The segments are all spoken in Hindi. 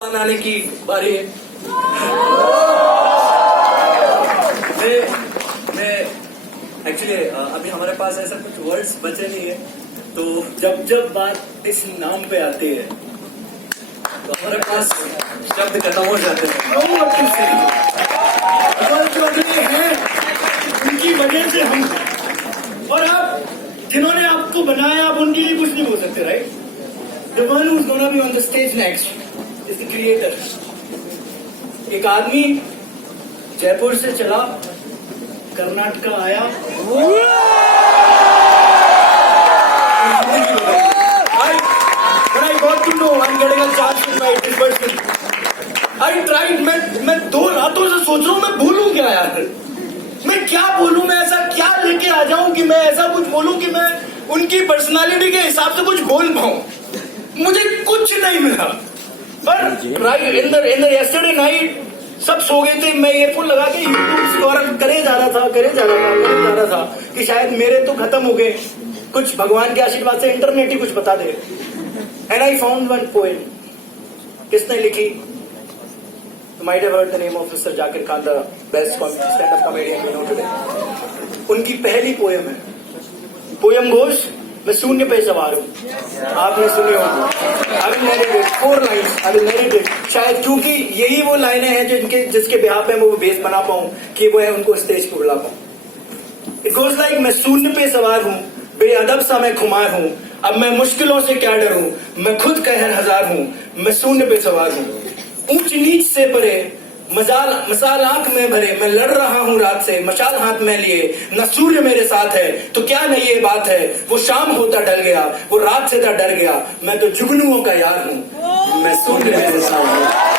आने की बारी है। मैं एक्चुअली अभी हमारे पास ऐसा कुछ वर्ड्स बचे नहीं है, तो जब जब बात इस नाम पे आती है तो हमारे पास शब्द खत्म हो जाते हैं। अमर चौधरी हैं, उनकी वजह से हम, और आप जिन्होंने आपको बनाया आप उनके लिए कुछ नहीं बोल सकते, right? The one who is gonna be on the stage next is the creator. एक आदमी जयपुर से चला, कर्नाटका आया, I got to know I'm getting a chance to write this person. I tried, मैं 2 रातों से सोच रहा हूँ मैं बोलूं क्या यार, मैं क्या बोलूं, मैं ऐसा क्या लेके आ जाऊं कि मैं ऐसा कुछ बोलूं कि मैं उनकी पर्सनालिटी के हिसाब से कुछ बोल पाऊं। मुझे कुछ नहीं मिला, पर right in the yesterday night सब सो गए थे, मैं ईयरफोन लगा के यूट्यूब स्क्रॉल करे जा रहा था कि शायद मेरे तो खत्म हो गए, कुछ भगवान के आशीर्वाद से इंटरनेट ही कुछ बता दे। And I found one poem. किसने लिखी? You might have heard the name of Mr. Zakir Khan, the best stand-up comedian we know today. उनकी पहली पोएम है। पोएम गोश, मैं शून्य पे सवार हूँ। आपने सुनी होगी। I will narrate it, 4 lines. I will narrate it. शायद क्योंकि यही वो लाइनें हैं जिसके बिहाफ पे मैं वो बेस बना पाऊँ कि वो है उनको स्टेज पे बुला पाऊँ। It goes like, मैं शून्य पे सवार हूँ, बेअदब सा मैं खुमार हूँ, अब मैं मुश्किलों से क्या डरूं, मैं खुद कहर हजार हूँ, मैं शून्य पे सवार हूँ, ऊंच नीच से परे मसाल आंख में भरे, मैं लड़ रहा हूँ रात से मशाल हाथ में लिए, न सूर्य मेरे साथ है तो क्या नहीं ये बात है, वो शाम होता डल गया, वो रात से था डर गया, मैं तो जुगनुओं का यार हूँ, मैं शून्य मेरे साथ हूँ।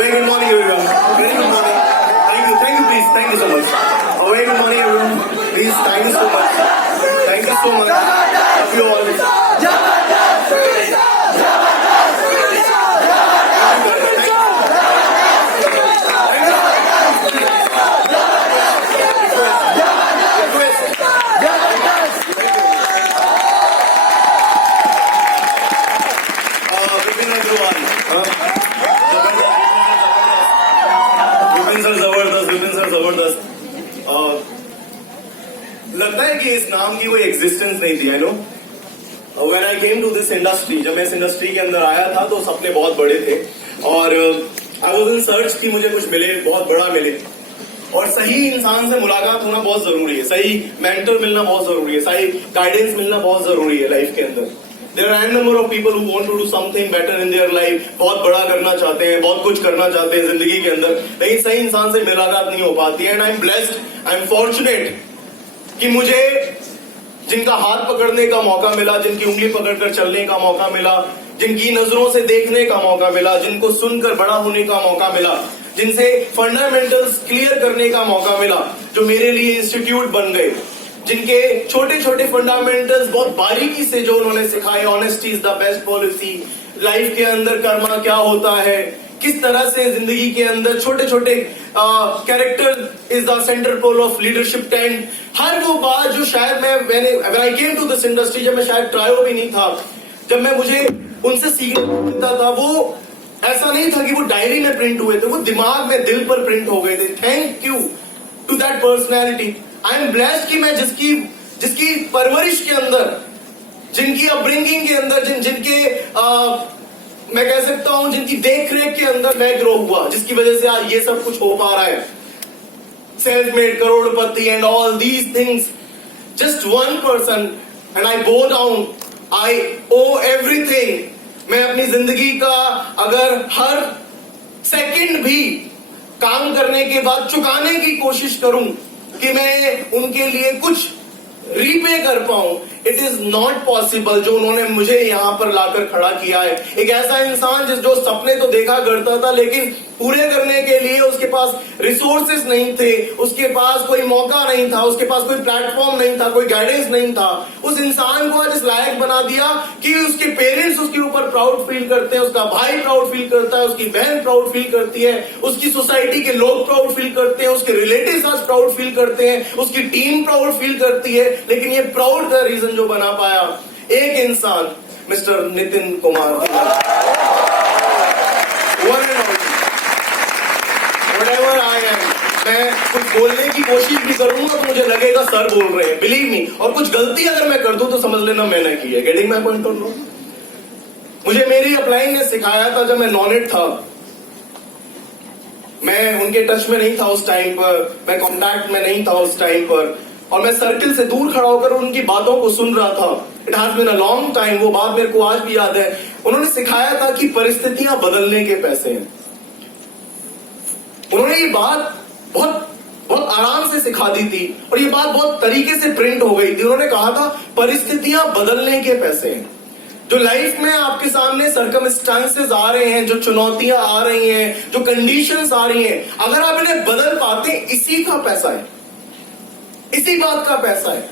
very good morning, everyone. Very good morning. Thank you, please. Thank you so much. A very good morning, everyone. Please, thank you so much. Thank you so much. Love you all. Vipin sir जबरदस्त। लगता है कि इस नाम की कोई एग्जिस्टेंस नहीं थी। I know when I came to this industry, जब मैं इस इंडस्ट्री के अंदर आया था तो सपने बहुत बड़े थे और आई वाज इन सर्च कि मुझे कुछ मिले, बहुत बड़ा मिले। और सही इंसान से मुलाकात होना बहुत जरूरी है, सही मेंटर मिलना बहुत जरूरी है, सही गाइडेंस मिलना बहुत जरूरी है लाइफ के अंदर। There are an number of people who want to do something better in their life, बहुत बड़ा करना चाहते हैं, बहुत कुछ करना चाहते हैं जिंदगी के अंदर, लेकिन सही इंसान से मुलाकात नहीं हो पाती है। And I am blessed, I am fortunate कि मुझे जिनका हाथ पकड़ने का मौका मिला, जिनकी उंगली पकड़कर चलने का मौका मिला, जिनकी नजरों से देखने का मौका मिला, जिनको सुनकर बड़ा होने का मौका मिला, जिनसे फंडामेंटल्स क्लियर करने का मौका मिला, जो मेरे लिए इंस्टीट्यूट बन गए, जिनके छोटे छोटे फंडामेंटल्स बहुत बारीकी से जो उन्होंने सिखाए। Honesty is the best policy, life के अंदर कर्मा क्या होता है, किस तरह से जिंदगी के अंदर छोटे छोटे character is the centre pole of leadership tent. हर वो बात जो शायद when I came to this industry, जब मैं शायद ट्रायो भी नहीं था, जब मैं मुझे उनसे सीखने को मिलता था, वो ऐसा नहीं था कि वो डायरी में प्रिंट हुए थे, वो दिमाग में, दिल पर प्रिंट हो गए थे। Thank you to that personality. I am blessed कि मैं जिसकी परवरिश के अंदर, जिनकी अपब्रिंगिंग के अंदर, जिनके मैं कह सकता हूं जिनकी देख रेख के अंदर मैं ग्रो हुआ, जिसकी वजह से आज ये सब कुछ हो पा रहा है। Self made, Crorepati and all these things, just one person and I बो डाउन, आई ओ एवरीथिंग। मैं अपनी जिंदगी का अगर हर सेकंड भी काम करने के बाद चुकाने की कोशिश करूं कि मैं उनके लिए कुछ रीपे कर पाऊं, इट इज नॉट पॉसिबल। जो उन्होंने मुझे यहां पर लाकर खड़ा किया है, एक ऐसा इंसान जो सपने तो देखा करता था, लेकिन पूरे करने के लिए उसके पास रिसोर्सेस नहीं थे, उसके पास कोई मौका नहीं था, उसके पास कोई प्लेटफॉर्म नहीं था, कोई गाइडेंस नहीं था। उस इंसान को आज इस लायक बना दिया कि उसके पेरेंट्स उसके ऊपर प्राउड फील करते हैं, उसका भाई प्राउड फील करता है, उसकी बहन प्राउड फील करती है, उसकी सोसाइटी के लोग प्राउड फील करते हैं, उसके रिलेटिव्स आज प्राउड फील करते हैं, उसकी टीम प्राउड फील करती है। लेकिन ये प्राउड का रीजन जो बना पाया एक इंसान, mister Nitin Kumar. Whatever I am, मैं कुछ बोलने की कोशिश भी करूंगा तो मुझे लगेगा सर बोल रहे हैं, बिलीव मी। और कुछ गलती अगर मैं कर दूं तो समझ लेना मैंने की है। Getting my point? मुझे मेरी अपलाइन ने सिखाया था जब मैं नॉनेट था, मैं उनके टच में नहीं था उस टाइम पर, मैं कॉन्टैक्ट में नहीं था उस टाइम पर, और मैं सर्किल से दूर खड़ा होकर उनकी बातों को सुन रहा था। It has been a long time, वो बात मेरे को आज भी याद है। उन्होंने सिखाया था कि परिस्थितियां बदलने के पैसे हैं। उन्होंने ये बात बहुत बहुत आराम से सिखा दी थी और ये बात बहुत तरीके से प्रिंट हो गई थी। उन्होंने कहा था परिस्थितियां बदलने के पैसे हैं। जो लाइफ में आपके सामने सर्कमस्टांसेस आ रहे हैं, जो चुनौतियां आ रही हैं, जो कंडीशंस आ रही हैं, अगर आप इन्हें बदल पाते, इसी का पैसा है, इसी बात का पैसा है।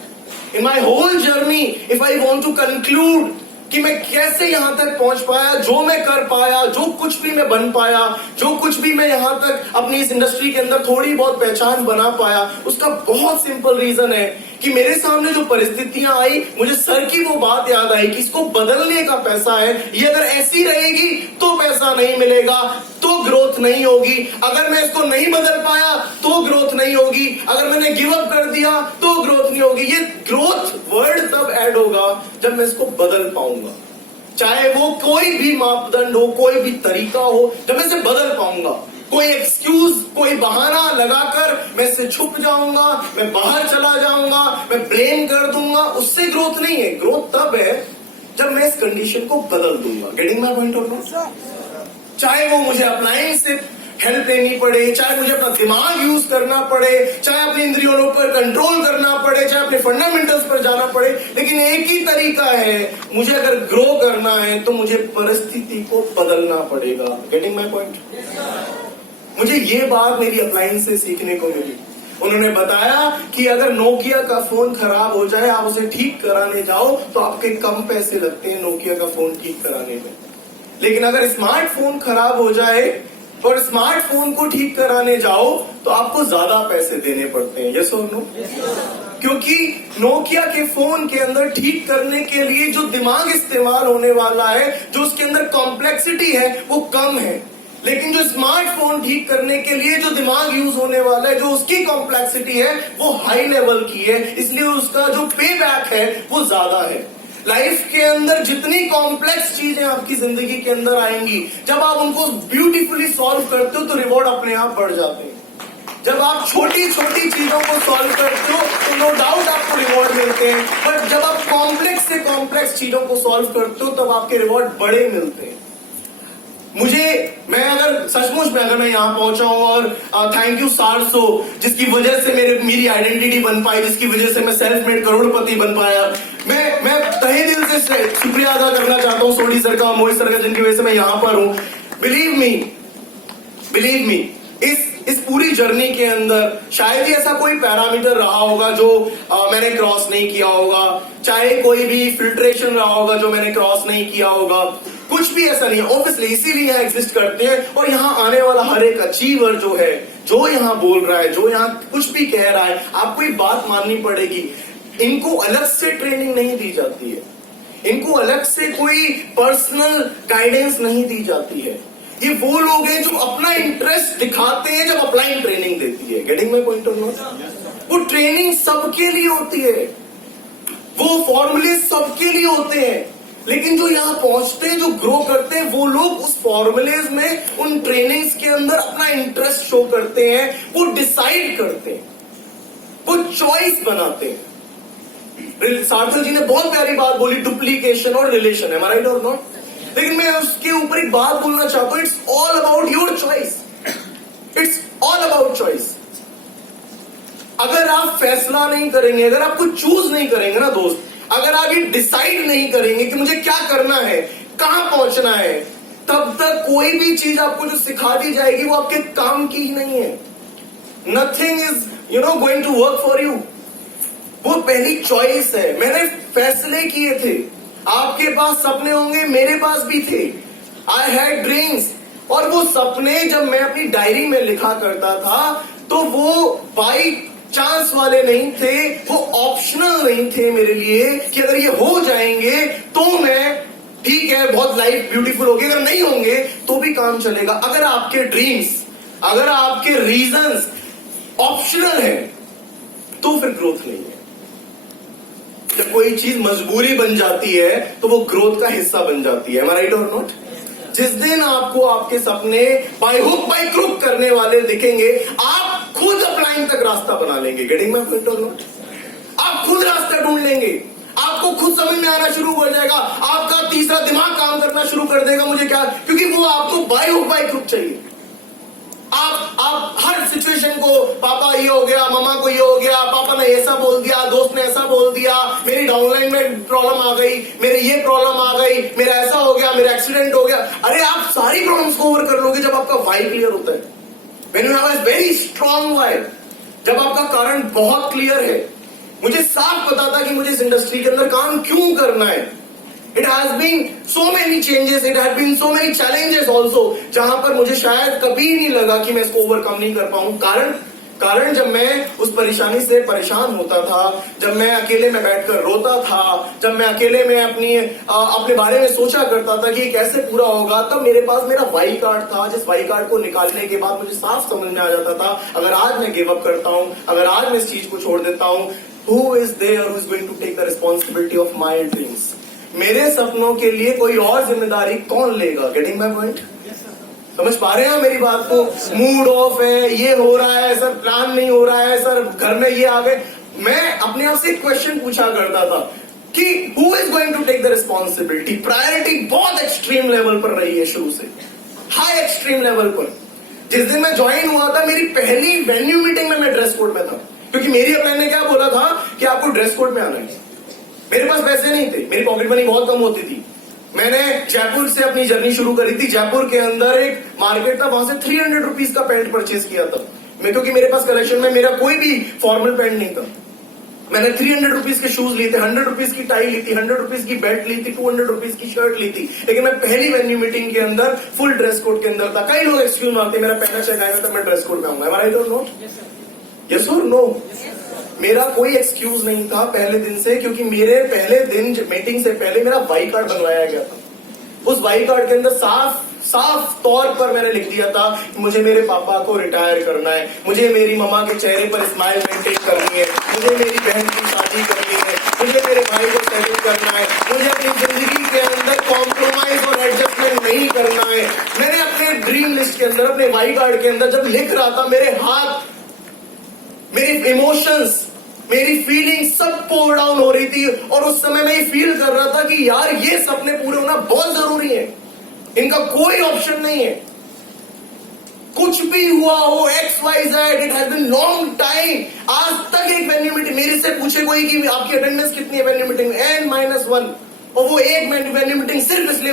In my whole journey if I want to conclude कि मैं कैसे यहां तक पहुंच पाया, जो मैं कर पाया, जो कुछ भी मैं बन पाया, जो कुछ भी मैं यहां तक अपनी इस इंडस्ट्री के अंदर थोड़ी बहुत पहचान बना पाया, उसका बहुत सिंपल रीजन है कि मेरे सामने जो परिस्थितियां आई, मुझे सर की वो बात याद आई कि इसको बदलने का पैसा है। ये अगर ऐसी रहेगी तो पैसा नहीं मिलेगा, तो ग्रोथ नहीं होगी। अगर मैं इसको नहीं बदल पाया तो ग्रोथ नहीं होगी। अगर मैंने गिव अप कर दिया तो ग्रोथ नहीं होगी। ये ग्रोथ वर्ड तब ऐड होगा जब मैं इसको बदल पाऊंगा, चाहे वो कोई भी मापदंड हो, कोई भी तरीका हो, जब मैं इसे बदल पाऊंगा। कोई एक्सक्यूज, कोई बहाना लगाकर मैं इससे छुप जाऊंगा, मैं बाहर चला जाऊंगा, मैं ब्लेम कर दूंगा, उससे ग्रोथ नहीं है। ग्रोथ तब है जब मैं इस कंडीशन को बदल दूंगा। Getting my point of view? चाहे वो मुझे अपलाइन से हेल्प लेनी पड़े, चाहे मुझे अपना दिमाग यूज करना पड़े, चाहे अपनी इंद्रियों पर कंट्रोल करना पड़े, चाहे अपने फंडामेंटल्स पर जाना पड़े, लेकिन एक ही तरीका है, मुझे अगर ग्रो करना है तो मुझे परिस्थिति को बदलना पड़ेगा। Getting my point? मुझे ये बात मेरी अपलाइन से सीखने को मिली। उन्होंने बताया कि अगर नोकिया का फोन खराब हो जाए, आप उसे ठीक कराने जाओ तो आपके कम पैसे लगते हैं नोकिया का फोन ठीक कराने में, लेकिन अगर स्मार्टफोन खराब हो जाए और स्मार्टफोन को ठीक कराने जाओ तो आपको ज्यादा पैसे देने पड़ते हैं। यस और नो? क्योंकि नोकिया के फोन के अंदर ठीक करने के लिए जो दिमाग इस्तेमाल होने वाला है, जो उसके अंदर कॉम्प्लेक्सिटी है, वो कम है, लेकिन जो स्मार्टफोन ठीक करने के लिए जो दिमाग यूज होने वाला है, जो उसकी कॉम्प्लेक्सिटी है, वो हाई लेवल की है, इसलिए उसका जो पे बैक है वो ज्यादा है। लाइफ के अंदर जितनी कॉम्प्लेक्स चीजें आपकी जिंदगी के अंदर आएंगी, जब आप उनको ब्यूटीफुली सॉल्व करते हो तो रिवॉर्ड अपने आप बढ़ जाते हैं। जब आप छोटी छोटी चीजों को सॉल्व करते हो तो नो डाउट आपको रिवॉर्ड मिलते हैं, बट जब आप कॉम्प्लेक्स से कॉम्प्लेक्स चीजों को सॉल्व करते हो तब आपके रिवॉर्ड बड़े मिलते हैं। मैं अगर मैं यहाँ पहुंचा हूं और थैंक यू सारसो, जिसकी वजह से मेरी आइडेंटिटी बन पाई, जिसकी वजह से मैं सेल्फ मेड करोड़पति बन पाया, मैं तहे दिल से शुक्रिया अदा करना चाहता हूँ सोडी सर का, मोहित सर का, जिनकी वजह से मैं यहाँ पर हूँ। बिलीव मी, इस पूरी जर्नी के अंदर शायद ही ऐसा कोई पैरामीटर रहा होगा जो मैंने क्रॉस नहीं किया होगा, चाहे कोई भी फिल्ट्रेशन रहा होगा जो मैंने क्रॉस नहीं किया होगा, कुछ भी ऐसा नहीं है। ऑब्वियसली इसीलिए यहाँ एग्जिस्ट करते हैं, और यहाँ आने वाला हर एक अचीवर जो है, जो यहाँ बोल रहा है, जो यहाँ कुछ भी कह रहा है, आपको एक बात माननी पड़ेगी, इनको अलग से ट्रेनिंग नहीं दी जाती है, इनको अलग से कोई पर्सनल गाइडेंस नहीं दी जाती है। ये वो लोग हैं जो अपना इंटरेस्ट दिखाते हैं जब अपलाइन ट्रेनिंग देती है। Getting my point of view? वो ट्रेनिंग सबके लिए होती है, वो फॉर्मूले सबके लिए होते हैं, लेकिन जो यहाँ पहुंचते हैं, जो ग्रो करते हैं, वो लोग उस फॉर्मूलेज में, उन ट्रेनिंग्स के अंदर अपना इंटरेस्ट शो करते हैं, वो डिसाइड करते हैं, वो चॉइस बनाते हैं। सार्थक जी ने बहुत प्यारी बात बोली, डुप्लीकेशन और रिलेशन, है राइट और नॉट? लेकिन मैं उसके ऊपर एक बात बोलना चाहता हूं, it's all about your choice, it's all about choice. अगर आप फैसला नहीं करेंगे, अगर आप कुछ चूज नहीं करेंगे ना दोस्त, अगर आप ये डिसाइड नहीं करेंगे कि मुझे क्या करना है, कहां पहुंचना है, तब तक कोई भी चीज आपको जो सिखा दी जाएगी वो आपके काम की ही नहीं है। Nothing is going to work for you. वो पहली चॉइस है। मैंने फैसले किए थे, आपके पास सपने होंगे, मेरे पास भी थे। आई हैड ड्रीम्स, और वो सपने जब मैं अपनी डायरी में लिखा करता था तो वो बाई चांस वाले नहीं थे, वो ऑप्शनल नहीं थे मेरे लिए कि अगर ये हो जाएंगे तो मैं ठीक है, बहुत लाइफ ब्यूटीफुल होगी, अगर नहीं होंगे तो भी काम चलेगा। अगर आपके ड्रीम्स, अगर आपके रीजंस ऑप्शनल है तो फिर ग्रोथ नहीं है। जब कोई चीज मजबूरी बन जाती है तो वो ग्रोथ का हिस्सा बन जाती है। राइट और नॉट? जिस दिन आपको आपके सपने बाय हुक बाय क्रुक करने वाले दिखेंगे, आप खुद अपलाइन तक रास्ता बना लेंगे। गेटिंग माय पॉइंट और नॉट? आप खुद रास्ता ढूंढ लेंगे, आपको खुद समझ में आना शुरू हो जाएगा, आपका तीसरा दिमाग काम करना शुरू कर देगा, मुझे क्या, क्योंकि वो आपको बाय हुक बाय क्रुक चाहिए। आप हर सिचुएशन को, पापा ये हो गया, मामा को ये हो गया, पापा ने ऐसा बोल दिया, दोस्त ने ऐसा बोल दिया, मेरी डाउनलाइन में प्रॉब्लम आ गई, मेरे ये प्रॉब्लम आ गई, मेरा ऐसा हो गया, मेरा एक्सीडेंट हो गया। अरे आप सारी प्रॉब्लम्स को ओवर कर लोगे जब आपका वाई क्लियर होता है। When you have a very strong why, जब आपका कारण बहुत क्लियर है। मुझे साफ पता था कि मुझे इस इंडस्ट्री के अंदर काम क्यों करना है। It has been so many changes, it had been so many challenges also, जहां पर मुझे शायद कभी नहीं लगा कि मैं इसको ओवरकम नहीं कर पाऊं। कारण जब मैं उस परेशानी से परेशान होता था, जब मैं अकेले में बैठकर रोता था, जब मैं अकेले में अपने बारे में सोचा करता था कि ये कैसे पूरा होगा, तब मेरे पास मेरा वाई कार्ड था, जिस वाई कार्ड को निकालने के बाद मुझे साफ समझ में आ जाता था, अगर आज मैं गिव अप करता हूं, अगर आज मैं इस चीज को छोड़ देता हूं, who is there who is going to take the responsibility of my dreams? मेरे सपनों के लिए कोई और जिम्मेदारी कौन लेगा? Getting my point? समझ पा रहे हैं मेरी बात को? मूड ऑफ है, ये हो रहा है सर, प्लान नहीं हो रहा है सर, घर में ये आ गए। मैं अपने आप से एक क्वेश्चन पूछा करता था कि who is going to take the responsibility? Priority बहुत एक्सट्रीम लेवल पर रही है शुरू से, हाई एक्सट्रीम लेवल पर। जिस दिन मैं ज्वाइन हुआ था मेरी पहली वेन्यू मीटिंग में मैं ड्रेस कोड में था, क्योंकि मेरी अपलाइन ने क्या बोला था कि आपको ड्रेस कोड में आना है। मेरे पास पैसे नहीं थे, मेरी पॉकेट मनी बहुत कम होती थी। मैंने जयपुर से अपनी जर्नी शुरू करी थी। जयपुर के अंदर एक मार्केट था, वहां से 300 रुपीज का पैंट परचेज किया था मैं, क्योंकि मेरे पास कलेक्शन में मेरा कोई भी फॉर्मल पैंट नहीं था। मैंने 300 रुपीज के शूज लिए थे, 100 रुपीज की टाई ली थी, 100 रुपीज की बेल्ट ली थी, 200 रुपीज की शर्ट ली थी। लेकिन मैं पहली वेन्यू मीटिंग के अंदर फुल ड्रेस कोड के अंदर था। कई लोग एक्सक्यूज मारते मेरा पहला चेक आएगा तो मैं ड्रेस कोड में आऊंगा। राइट और नो? यस और नो? मेरा कोई एक्सक्यूज नहीं था पहले दिन से, क्योंकि मेरे पहले दिन मीटिंग से पहले मेरा वाई कार्ड बनवाया गया था। उस वाई कार्ड के अंदर साफ तौर पर मैंने लिख दिया था कि मुझे मेरे पापा को रिटायर करना है, मुझे मेरी मम्मा के चेहरे पर स्माइल मेंटेन करनी है, मुझे मेरी बहन की शादी करनी है, मुझे मेरे भाई को सेटल करना है, मुझे अपनी जिंदगी के अंदर कॉम्प्रोमाइज और एडजस्टमेंट नहीं करना है। मैंने अपने ड्रीम लिस्ट के अंदर, अपने वाई कार्ड के अंदर जब लिख रहा था, मेरे हाथ, मेरी इमोशंस, मेरी फीलिंग सब पोर डाउन हो रही थी। और उस समय मैं ये फील कर रहा था कि यार ये सपने पूरे होना बहुत जरूरी है, इनका कोई ऑप्शन नहीं है। कुछ भी हुआ हो, XYZ, it has been long time. आज तक एक वेन्यू मीटिंग मेरे से पूछे कोई कि आपकी अटेंडेंस कितनी है वेन्यू मीटिंग में, N-1, और वो एक वेन्यू मीटिंग सिर्फ इसलिए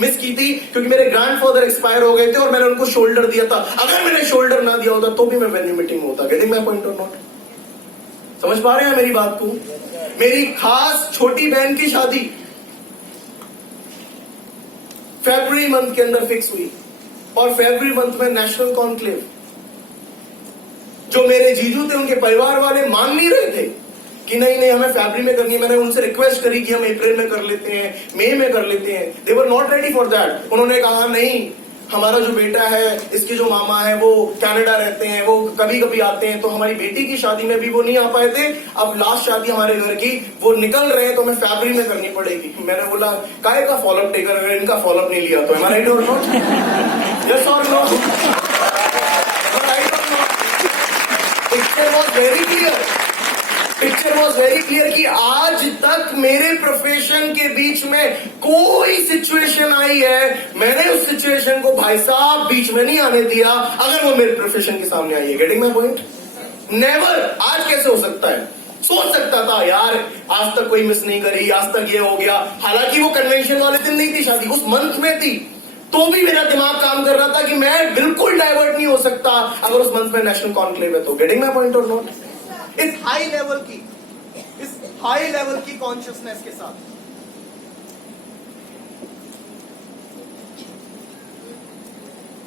मिस की थी क्योंकि मेरे ग्रैंडफादर एक्सपायर हो गए थे और मैंने उनको शोल्डर दिया था। अगर मैंने शोल्डर ना दिया होता तो भी मैं वेन्यू मीटिंग में होता। गेटिंग माय पॉइंट और नॉट? समझ पा रहे हैं मेरी बात को? मेरी खास छोटी बहन की शादी फरवरी मंथ के अंदर फिक्स हुई, और फरवरी मंथ में नेशनल कॉन्क्लेव। जो मेरे जीजू थे उनके परिवार वाले मान नहीं रहे थे कि नहीं हमें फरवरी में करनी है। मैंने उनसे रिक्वेस्ट करी कि हम अप्रैल में कर लेते हैं, मई में कर लेते हैं। They were not ready for that. उन्होंने कहा नहीं, हमारा जो बेटा है, इसके जो मामा है वो कनाडा रहते हैं, वो कभी कभी आते हैं, तो हमारी बेटी की शादी में भी वो नहीं आ पाए थे। अब लास्ट शादी हमारे घर की वो निकल रहे हैं तो हमें फरवरी में करनी पड़ेगी। मैंने बोला काय का फॉलोअप टेकर, अगर इनका फॉलोअप नहीं लिया तो am I right or not? Yes or no? Picture was very clear. Picture was very clear कि आज तक मेरे प्रोफेशन के बीच में कोई सिचुएशन आई है, मैंने उस सिचुएशन को भाई साहब बीच में नहीं आने दिया अगर वो मेरे प्रोफेशन के सामने आई है। Getting my point? नेवर। आज कैसे हो सकता है? सोच सकता था यार आज तक कोई मिस नहीं करी, आज तक ये हो गया। हालांकि वो कन्वेंशन वाले दिन नहीं थी शादी, उस मंथ में थी, तो भी मेरा दिमाग काम कर रहा था कि मैं बिल्कुल डाइवर्ट नहीं हो सकता अगर उस मंथ में नेशनल कॉन्क्लेव है तो। गेटिंग माय पॉइंट और नॉट? इस हाई लेवल की कॉन्शियसनेस के साथ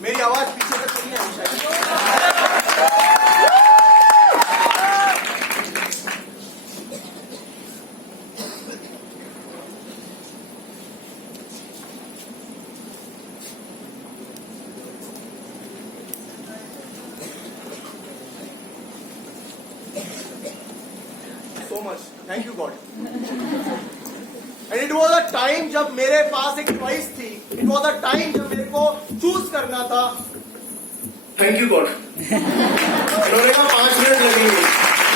मेरी आवाज पीछे तक नहीं आई शायद। So much. Thank you God. And it was a time जब मेरे पास एक चॉइस थी, it was a time जब मेरे को चूज करना था। Thank you God. उन्होंने कहा 5 मिनट लगेंगे,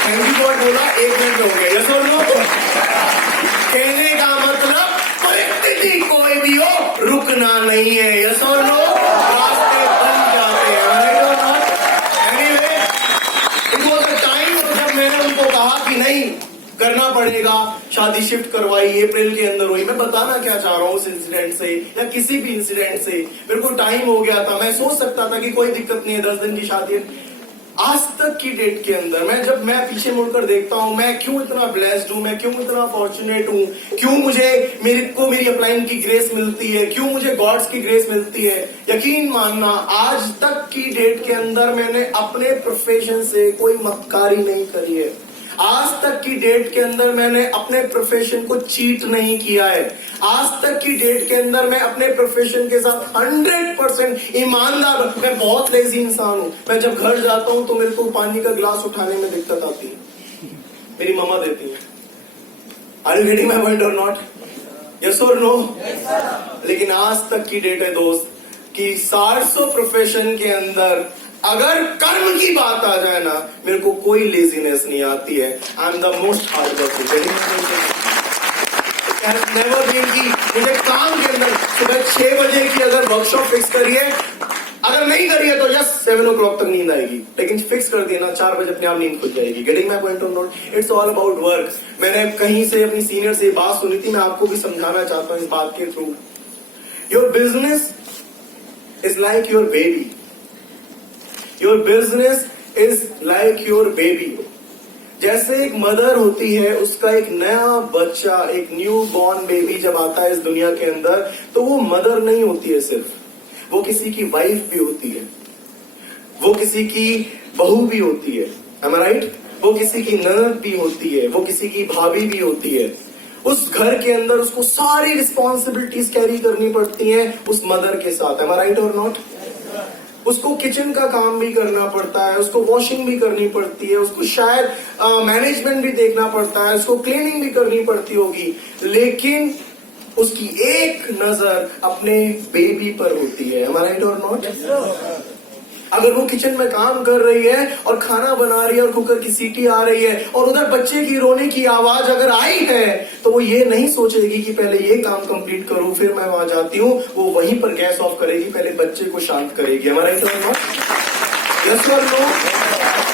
Thank you God बोला 1 मिनट हो गया। यस और नो? कहने का मतलब परिस्थिति कोई भी हो रुकना नहीं है। यस और नो? रास्ते बन जाते हैं। Right or not? Anyway, it was a time जब मैंने उनको कहा कि नहीं करना पड़ेगा, शादी शिफ्ट करवाई, अप्रैल के अंदर हुई। मैं बताना क्या चाह रहा हूँ उस इंसिडेंट से या किसी भी इंसिडेंट से, मेरे को टाइम हो गया था, मैं सोच सकता था कि कोई दिक्कत नहीं है, 10 दिन की शादी है। आज तक की डेट के अंदर जब मैं पीछे मुड़कर देखता हूँ, मैं क्यों इतना ब्लेस्ड हूँ, मैं क्यों इतना फॉर्चुनेट हूँ, क्यों मेरी अपलाइन की ग्रेस मिलती है, क्यों मुझे गॉड्स की ग्रेस मिलती है। यकीन मानना आज तक की डेट के अंदर मैंने अपने प्रोफेशन से कोई मक्कारी नहीं करी है। आज तक की डेट के अंदर मैंने अपने प्रोफेशन को चीट नहीं किया है। आज तक की डेट के अंदर मैं अपने प्रोफेशन के साथ 100% ईमानदार। मैं बहुत लेजी इंसान हूं। मैं जब घर जाता हूं तो मेरे को पानी का गिलास उठाने में दिक्कत आती है, मेरी मम्मा देती है। Are you getting my point और नॉट? यस और नो? लेकिन आज तक की डेट है दोस्त कि 400 प्रोफेशन के अंदर अगर कर्म की बात आ जाए ना, मेरे को कोई लेजीनेस नहीं आती है। I am the most hard working. Never been की मुझे काम के अंदर सुबह 6 बजे की अगर वर्कशॉप फिक्स करिए, अगर नहीं करी है तो यस 7 o'clock तक नींद आएगी, लेकिन फिक्स कर देना 4 बजे अपने आप नींद खुल जाएगी। गेटिंग माय पॉइंट और not? It's all about work. मैंने कहीं से अपनी सीनियर से बात सुनी थी, मैं आपको भी समझाना चाहता हूं इस बात के through. Your business is like your baby. Your business is like your baby. जैसे एक मदर होती है, उसका एक नया बच्चा, एक न्यू बॉर्न बेबी जब आता है इस दुनिया के अंदर, तो वो मदर नहीं होती है सिर्फ, वो किसी की वाइफ भी होती है, वो किसी की बहू भी होती है, am I right? वो किसी की ननद भी होती है, वो किसी की भाभी भी होती है। उस घर के अंदर उसको सारी रिस्पॉन्सिबिलिटीज कैरी करनी पड़ती हैं उस मदर के साथ, am I right or not? उसको किचन का काम भी करना पड़ता है, उसको वॉशिंग भी करनी पड़ती है, उसको शायद मैनेजमेंट भी देखना पड़ता है, उसको क्लीनिंग भी करनी पड़ती होगी, लेकिन उसकी एक नजर अपने बेबी पर होती है, am I right or not? अगर वो किचन में काम कर रही है और खाना बना रही है और कुकर की सीटी आ रही है और उधर बच्चे की रोने की आवाज अगर आई है, तो वो ये नहीं सोचेगी कि पहले ये काम कंप्लीट करूं फिर मैं वहां जाती हूं। वो वहीं पर गैस ऑफ करेगी, पहले बच्चे को शांत करेगी। हमारा यस और नो?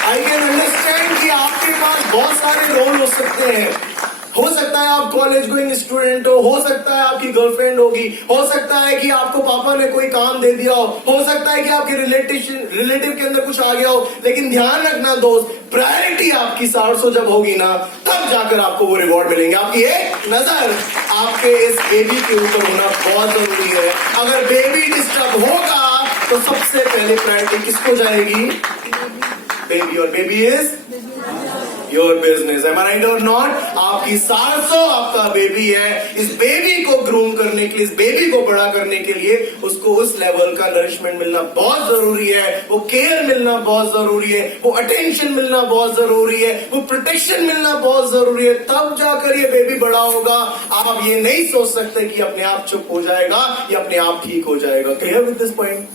आई कैन अंडरस्टैंड कि आपके पास बहुत सारे रोल हो सकते हैं। हो सकता है आप कॉलेज गोइंग स्टूडेंट हो सकता है आपकी गर्लफ्रेंड होगी, हो सकता है कि आपको पापा ने कोई काम दे दिया हो सकता है कि आपके रिलेटिव के अंदर कुछ आ गया हो, लेकिन ध्यान रखना दोस्त, प्रायोरिटी आपकी 700 जब होगी ना, तब जाकर आपको वो रिवॉर्ड मिलेंगे। आपकी एक नजर आपके इस बेबी के ऊपर होना बहुत जरूरी है। अगर बेबी डिस्टर्ब होगा तो सबसे पहले प्रायोरिटी किसको जाएगी? बेबी। और baby is your business, am I right और नॉट? आपकी 700 आपका बेबी है। इस बेबी को ग्रूम करने के लिए, इस बेबी को बड़ा करने के लिए उसको उस लेवल का नरिशमेंट मिलना बहुत जरूरी है, वो केयर मिलना बहुत जरूरी है, वो अटेंशन मिलना बहुत जरूरी है, वो प्रोटेक्शन मिलना बहुत जरूरी है, तब जाकर ये बेबी बड़ा होगा। आप ये नहीं सोच सकते कि अपने आप चुप हो जाएगा या अपने आप ठीक हो जाएगा। Clear with this point?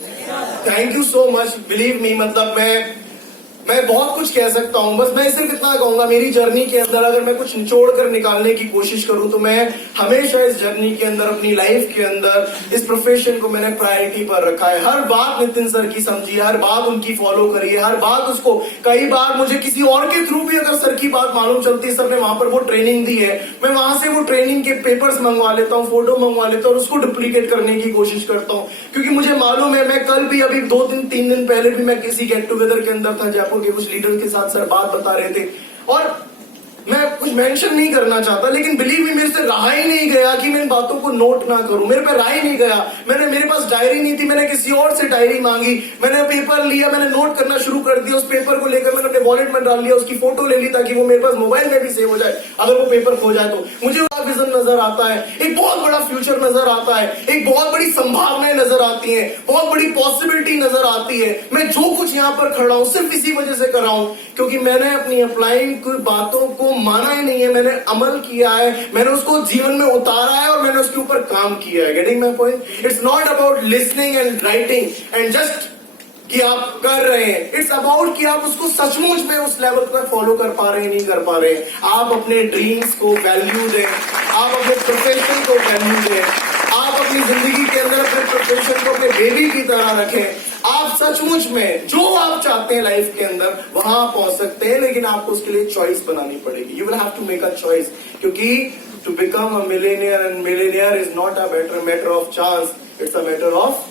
Thank you so much. Believe me, मतलब मैं बहुत कुछ कह सकता हूं, बस मैं सिर्फ इतना कहूंगा, मेरी जर्नी के अंदर अगर मैं कुछ निचोड़ कर निकालने की कोशिश करूं तो मैं हमेशा इस जर्नी के अंदर, अपनी लाइफ के अंदर इस प्रोफेशन को मैंने प्रायोरिटी पर रखा है। हर बात नितिन सर की समझी, हर बात उनकी फॉलो करी है, हर बात उसको, कई बार मुझे किसी और के थ्रू भी अगर सर की बात मालूम चलती है, सर ने वहां पर वो ट्रेनिंग दी है, मैं वहां से वो ट्रेनिंग के पेपर्स मंगवा लेता हूँ, फोटो मंगवा लेता हूँ और उसको डुप्लीकेट करने की कोशिश करता हूँ, क्योंकि मुझे मालूम है। मैं कल भी, अभी 2-3 दिन पहले भी मैं किसी गेट टुगेदर के अंदर था, जयपुर के कुछ लीडर के साथ सर बात बता रहे थे, और मैं कुछ मेंशन नहीं करना चाहता, लेकिन बिलीव मी, मेरे से रहा ही नहीं गया कि मैं इन बातों को नोट ना करूं। मेरे पे रहा ही नहीं गया। मेरे पास डायरी नहीं थी, मैंने किसी और से डायरी मांगी, मैंने पेपर लिया, मैंने नोट करना शुरू कर दिया। उस पेपर को लेकर मैंने अपने वॉलेट में डाल लिया, उसकी फोटो ले ली ताकि वो मेरे पास मोबाइल में भी सेव हो जाए अगर वो पेपर खो जाए तो। मुझे बड़ा विजन नजर आता है, एक बहुत बड़ा फ्यूचर नजर आता है, एक बहुत बड़ी संभावनाएं नजर आती है, बहुत बड़ी पॉसिबिलिटी नजर आती है। मैं जो कुछ यहाँ पर खड़ा हूं सिर्फ इसी वजह से कर रहा हूं क्योंकि मैंने अपनी अप्लाइंग बातों को माना ही नहीं है, मैंने अमल किया है, मैंने उसको जीवन में उतारा है और मैंने उसके ऊपर काम किया है। Getting my point? It's not about listening and writing and just कि आप कर रहे हैं, इट्स अबाउट कि आप उसको सचमुच में उस लेवल तक फॉलो कर पा रहे हैं, नहीं कर पा रहे हैं। आप अपने ड्रीम्स को वैल्यू दें, आप अपने प्रोफेशन को वैल्यू दें, आप अपनी जिंदगी के अंदर अपने प्रोफेशन को अपने बेबी की तरह रखें। आप सचमुच में जो आप चाहते हैं लाइफ के अंदर वहां पहुंच सकते हैं, लेकिन आपको उसके लिए चॉइस बनानी पड़ेगी। You will have to make a choice, क्योंकि to become a millionaire and millionaire is not a matter of chance, it's a matter of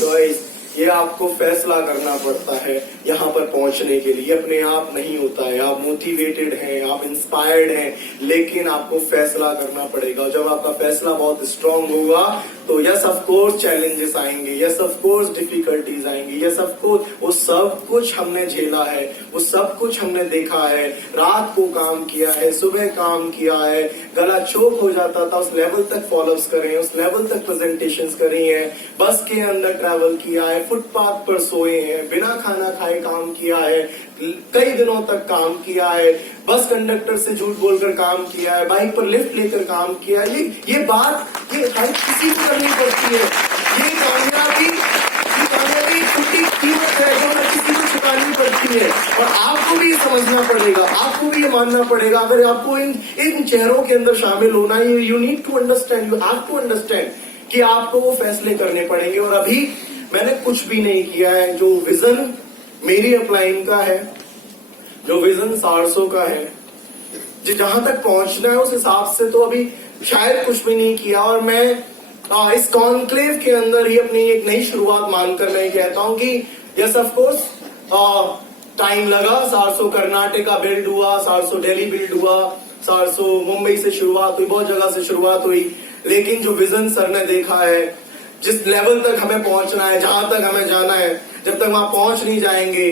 choice. ये आपको फैसला करना पड़ता है यहाँ पर पहुंचने के लिए, अपने आप नहीं होता है। आप मोटिवेटेड हैं, आप इंस्पायर्ड हैं, लेकिन आपको फैसला करना पड़ेगा। जब आपका फैसला बहुत स्ट्रांग होगा तो यस ऑफ कोर्स चैलेंजेस आएंगे, यस ऑफ कोर्स डिफिकल्टीज आएंगी, यस ऑफ कोर्स वो सब कुछ हमने झेला है, वो सब कुछ हमने देखा है। रात को काम किया है, सुबह काम किया है, गला चोक हो जाता था, उस लेवल तक फॉलोअप्स करें, उस लेवल तक प्रेजेंटेशंस करी है, बस के अंदर ट्रैवल किया है, फुटपाथ पर सोए हैं, बिना खाना खाए काम किया है, कई दिनों तक काम किया है, बस कंडक्टर से झूठ बोलकर काम किया है, बाइक पर लिफ्ट लेकर काम किया है। ये बात ये हर किसी को करनी पड़ती है। ये कामयाबी छोटी कीमत है जो हर किसी को चुकानी पड़ती है, और आपको भी समझना पड़ेगा, आपको भी ये मानना पड़ेगा। अगर आपको इन चेहरों के अंदर शामिल होना है, you need to understand, you have to understand कि आपको वो फैसले करने पड़ेंगे। और अभी मैंने कुछ भी नहीं किया है। जो विजन मेरी अपलाइन का है, जो विजन सारसो का है, जहां तक पहुंचना है उस हिसाब से तो अभी शायद कुछ भी नहीं किया। और मैं इस कॉन्क्लेव के अंदर ही अपनी एक नई शुरुआत मानकर मैं कहता हूं कि यस ऑफ कोर्स टाइम लगा। सारसो कर्नाटका बिल्ड हुआ, सारसो दिल्ली बिल्ड हुआ, सारसो मुंबई से शुरुआत हुई, बहुत जगह से शुरुआत हुई, लेकिन जो विजन सर ने देखा है, जिस लेवल तक हमें पहुंचना है, जहां तक हमें जाना है, जब तक वहां पहुंच नहीं जाएंगे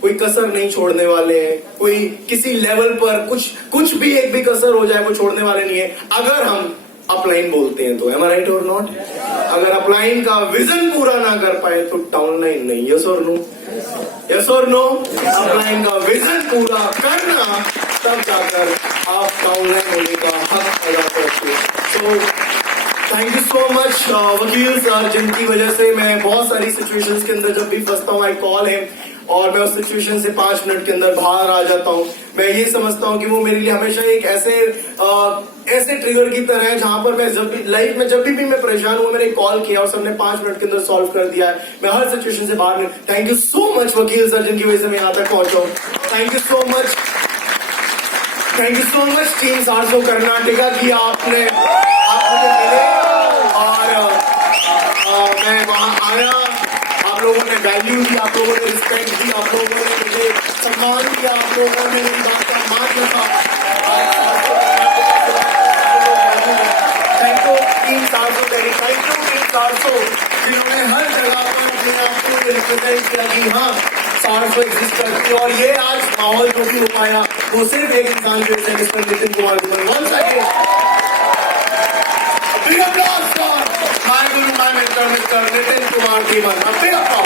कोई कसर नहीं छोड़ने वाले हैं। कोई किसी लेवल पर कुछ भी एक भी कसर हो जाए वो छोड़ने वाले नहीं है, अगर हम अपलाइन बोलते हैं तो। एम आई राइट और नॉट? अगर अपलाइन का विजन पूरा ना कर पाए तो टाउन लाइन नहीं। यस और नो? यस और नो? अपलाइन का विजन पूरा करना, तब जाकर आप टाउन लाइन होने का हक अदा करते हैं। तो thank you so much Vakil sir, जिनकी वजह से मैं बहुत सारी सिचुएशंस के अंदर जब भी फंसता हूँ, आई कॉल हिम और मैं उस सिचुएशन से 5 मिनट के अंदर बाहर आ जाता हूँ। मैं ये समझता हूँ कि वो मेरे लिए हमेशा एक ऐसे ट्रिगर की तरह है, जहां पर मैं जब भी लाइफ में जब भी मैं परेशान हूँ, मैंने कॉल किया और सबने 5 मिनट के अंदर सॉल्व कर दिया है। मैं हर सिचुएशन से बाहर। Thank you so much Vakil sir, जिनकी वजह से मैं यहाँ तक पहुंचा हूँ। Thank you so much, thank you so much team Sarso Karnataka की, आप मुझे मिले और मैं वहां आया। आप लोगों ने वैल्यू दी, आप लोगों ने रिस्पेक्ट दी, आप लोगों ने मुझे सम्मान दिया, आप लोगों ने मेरी बात का मान रखा। Thank you team Sarso, thank you team Sarso, जिन्होंने हर जगह पर अपने आप को रिप्रेजेंट किया कि हाँ सारसो एग्जिस्ट करती है। और ये आज माहौल जो भी हो पाया वो सिर्फ एक इंसान के वजह से, mister Nitin Kumar Dhumal. Once again big applause for my guru, my mentor, Mr. Nitin Kumar Dhiman. A big applause.